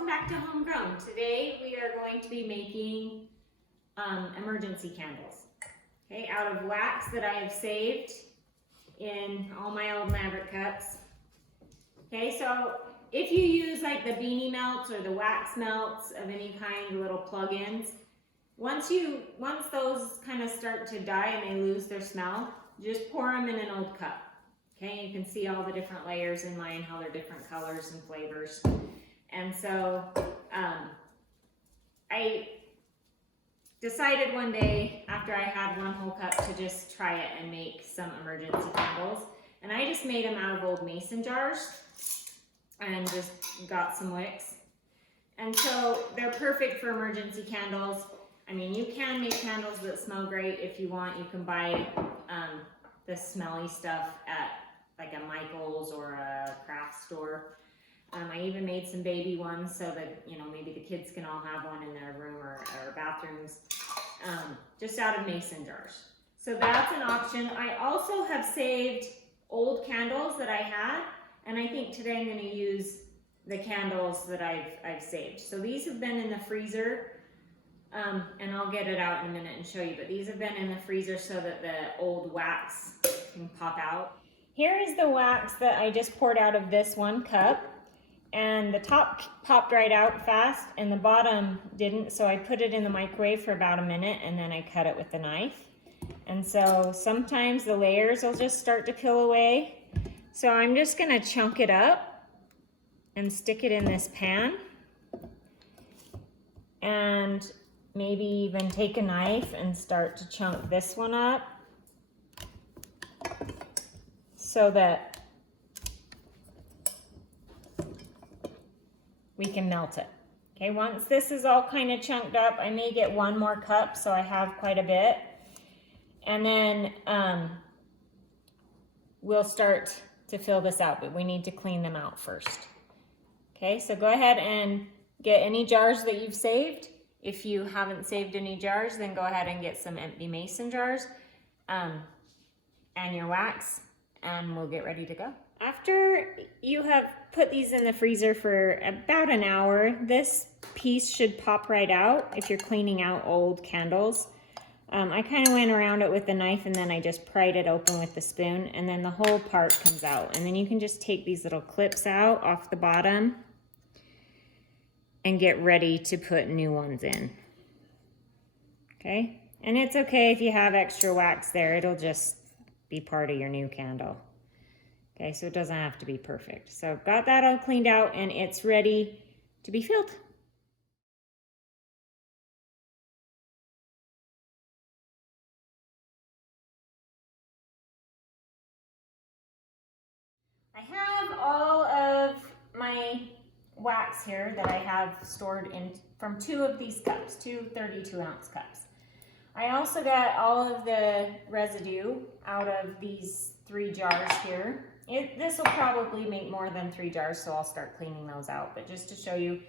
welcome back to Homegrown. Today we are going to be making emergency candles, okay, out of wax that I have saved in all my old Maverick cups. Okay, so if you use like the beanie melts or the wax melts of any kind, little plug-ins, once those kind of start to die and they lose their smell, just pour them in an old cup. Okay, you can see all the different layers in mine, how they're different colors and flavors. And so I decided one day after I had one whole cup to just try it and make some emergency candles. And I just made them out of old mason jars and just got some wicks. And so they're perfect for emergency candles. I mean, you can make candles that smell great if you want. You can buy the smelly stuff at like a Michael's or a craft store. I even made some baby ones so that, you know, maybe the kids can all have one in their room or bathrooms, just out of mason jars. So that's an option. I also have saved old candles that I had, and I think today I'm going to use the candles that I've saved. So these have been in the freezer, and I'll get it out in a minute and show you, but these have been in the freezer so that the old wax can pop out. Here is the wax that I just poured out of this one cup. And the top popped right out fast and the bottom didn't, so I put it in the microwave for about a minute and then I cut it with the knife. And so sometimes the layers will just start to peel away. So I'm just gonna chunk it up and stick it in this pan. And maybe even take a knife and start to chunk this one up so that we can melt it. Okay, once this is all kind of chunked up, I may get one more cup, so I have quite a bit. And then we'll start to fill this out, but we need to clean them out first. Okay, so go ahead and get any jars that you've saved. If you haven't saved any jars, then go ahead and get some empty mason jars and your wax, and we'll get ready to go. After you have put these in the freezer for about an hour, this piece should pop right out if you're cleaning out old candles. I kind of went around it with the knife and then I just pried it open with the spoon, and then the whole part comes out. And then you can just take these little clips out off the bottom and get ready to put new ones in. Okay? And it's okay if you have extra wax there, it'll just be part of your new candle. Okay, so it doesn't have to be perfect. So got that all cleaned out and it's ready to be filled. I have all of my wax here that I have stored in from two of these cups, two 32-ounce cups. I also got all of the residue out of these 3 jars here. This will probably make more than 3 jars, so I'll start cleaning those out. But just to show you,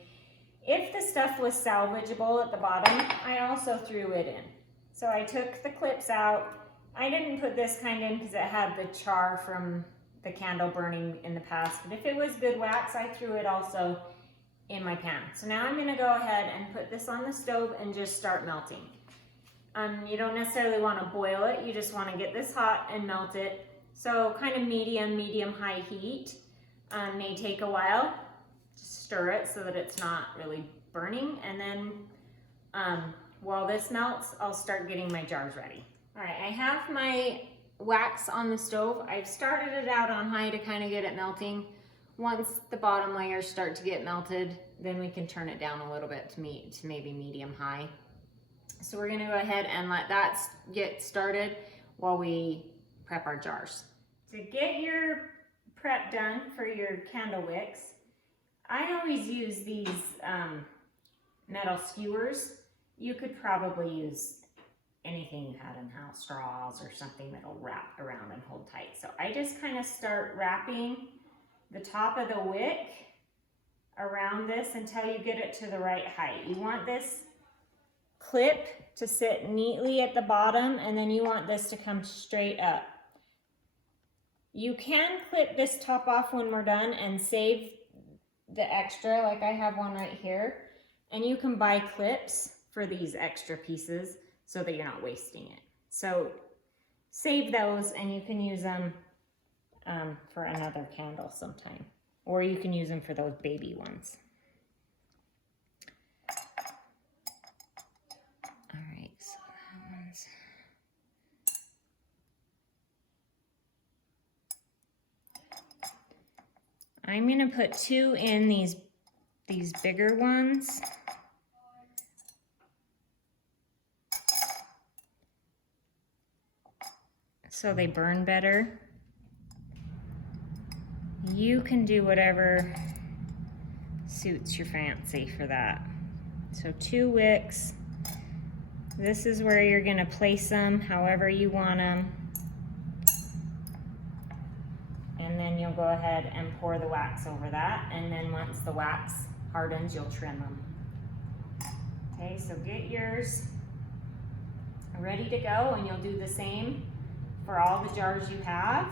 if the stuff was salvageable at the bottom, I also threw it in. So I took the clips out. I didn't put this kind in because it had the char from the candle burning in the past. But if it was good wax, I threw it also in my pan. So now I'm gonna go ahead and put this on the stove and just start melting. You don't necessarily want to boil it, you just want to get this hot and melt it. So kind of medium-high heat. May take a while. Just stir it so that it's not really burning. And then while this melts, I'll start getting my jars ready. All right, I have my wax on the stove. I've started it out on high to kind of get it melting. Once the bottom layers start to get melted, then we can turn it down a little bit to maybe medium-high. So we're gonna go ahead and let that get started while we prep our jars. To get your prep done for your candle wicks, I always use these metal skewers. You could probably use anything you had in house, straws or something that'll wrap around and hold tight. So I just kind of start wrapping the top of the wick around this until you get it to the right height. You want this clip to sit neatly at the bottom, and then you want this to come straight up. You can clip this top off when we're done and save the extra, like I have one right here, and you can buy clips for these extra pieces so that you're not wasting it. So save those and you can use them for another candle sometime, or you can use them for those baby ones. All right, so that one's... I'm gonna put 2 in these bigger ones. So they burn better. You can do whatever suits your fancy for that. So 2 wicks. This is where you're gonna place them however you want them. And then you'll go ahead and pour the wax over that. And then once the wax hardens, you'll trim them. Okay, so get yours ready to go, and you'll do the same for all the jars you have.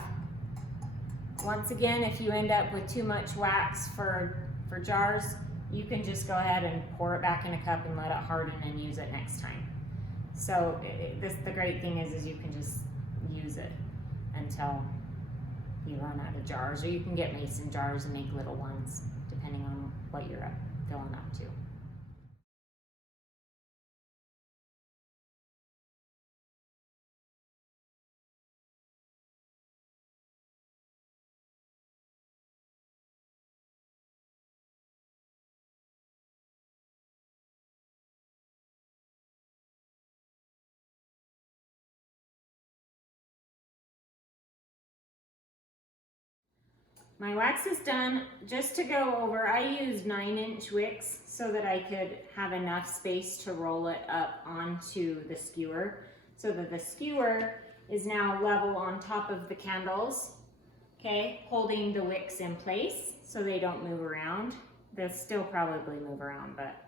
Once again, if you end up with too much wax for jars, you can just go ahead and pour it back in a cup and let it harden and use it next time. So the great thing is you can just use it until you run out of jars, or you can get mason jars and make little ones depending on what you're filling up to. My wax is done. Just to go over, I used 9-inch wicks so that I could have enough space to roll it up onto the skewer, so that the skewer is now level on top of the candles, okay, holding the wicks in place so they don't move around. They'll still probably move around, but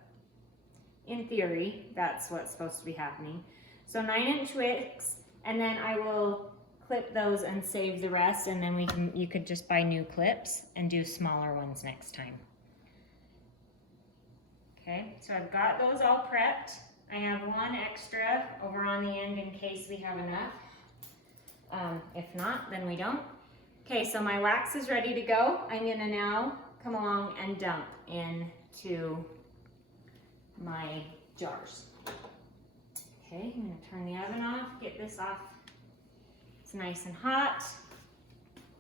in theory, that's what's supposed to be happening. So 9-inch wicks, and then I will clip those and save the rest, and then you could just buy new clips and do smaller ones next time. Okay, so I've got those all prepped. I have one extra over on the end in case we have enough. If not, then we don't. Okay, so my wax is ready to go. I'm gonna now come along and dump into my jars. Okay, I'm gonna turn the oven off, get this off. It's nice and hot,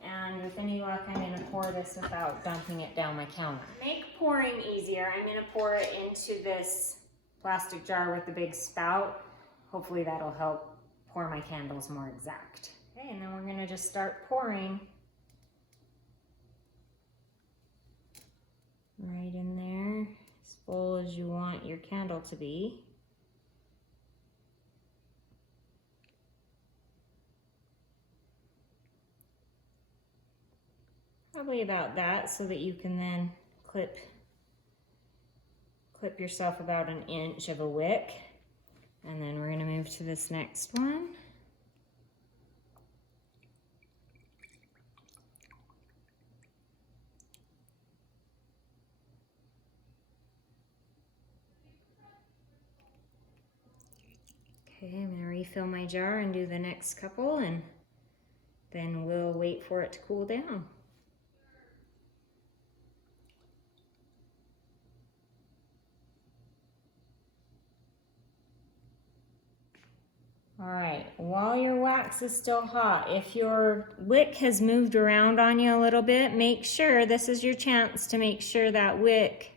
and with any luck, I'm gonna pour this without dumping it down my counter. Make pouring easier, I'm gonna pour it into this plastic jar with the big spout. Hopefully that'll help pour my candles more exact. Okay, and then we're gonna just start pouring right in there, as full as you want your candle to be. Probably about that, so that you can then clip yourself about 1 inch of a wick. And then we're gonna move to this next one. Okay, I'm gonna refill my jar and do the next couple, and then we'll wait for it to cool down. All right, while your wax is still hot, if your wick has moved around on you a little bit, make sure, this is your chance to make sure that wick,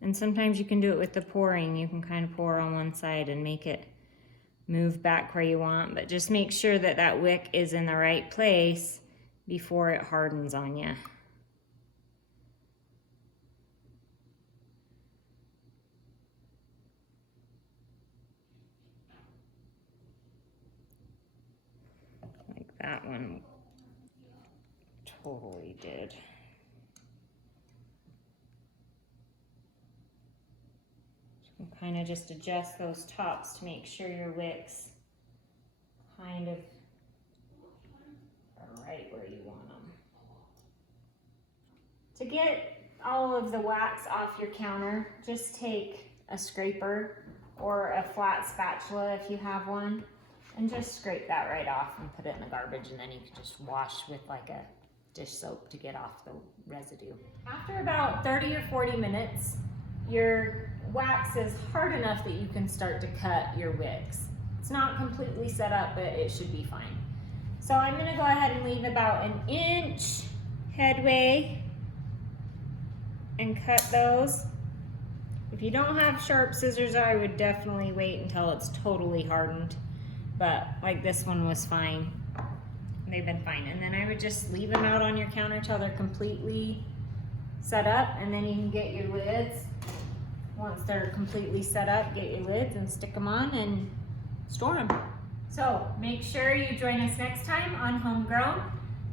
and sometimes you can do it with the pouring, you can kind of pour on one side and make it move back where you want, but just make sure that that wick is in the right place before it hardens on you. That one totally did. You can kind of just adjust those tops to make sure your wicks kind of are right where you want them. To get all of the wax off your counter, just take a scraper or a flat spatula if you have one, and just scrape that right off and put it in the garbage, and then you can just wash with like a dish soap to get off the residue. After about 30 or 40 minutes, your wax is hard enough that you can start to cut your wigs. It's not completely set up, but it should be fine. So I'm gonna go ahead and leave about an inch headway and cut those. If you don't have sharp scissors, I would definitely wait until it's totally hardened. But like this one was fine. They've been fine. And then I would just leave them out on your counter till they're completely set up, and then you can get your lids. Once they're completely set up, get your lids and stick them on and store them. So make sure you join us next time on Homegrown.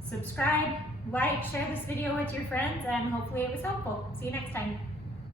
Subscribe, like, share this video with your friends, and hopefully it was helpful. See you next time.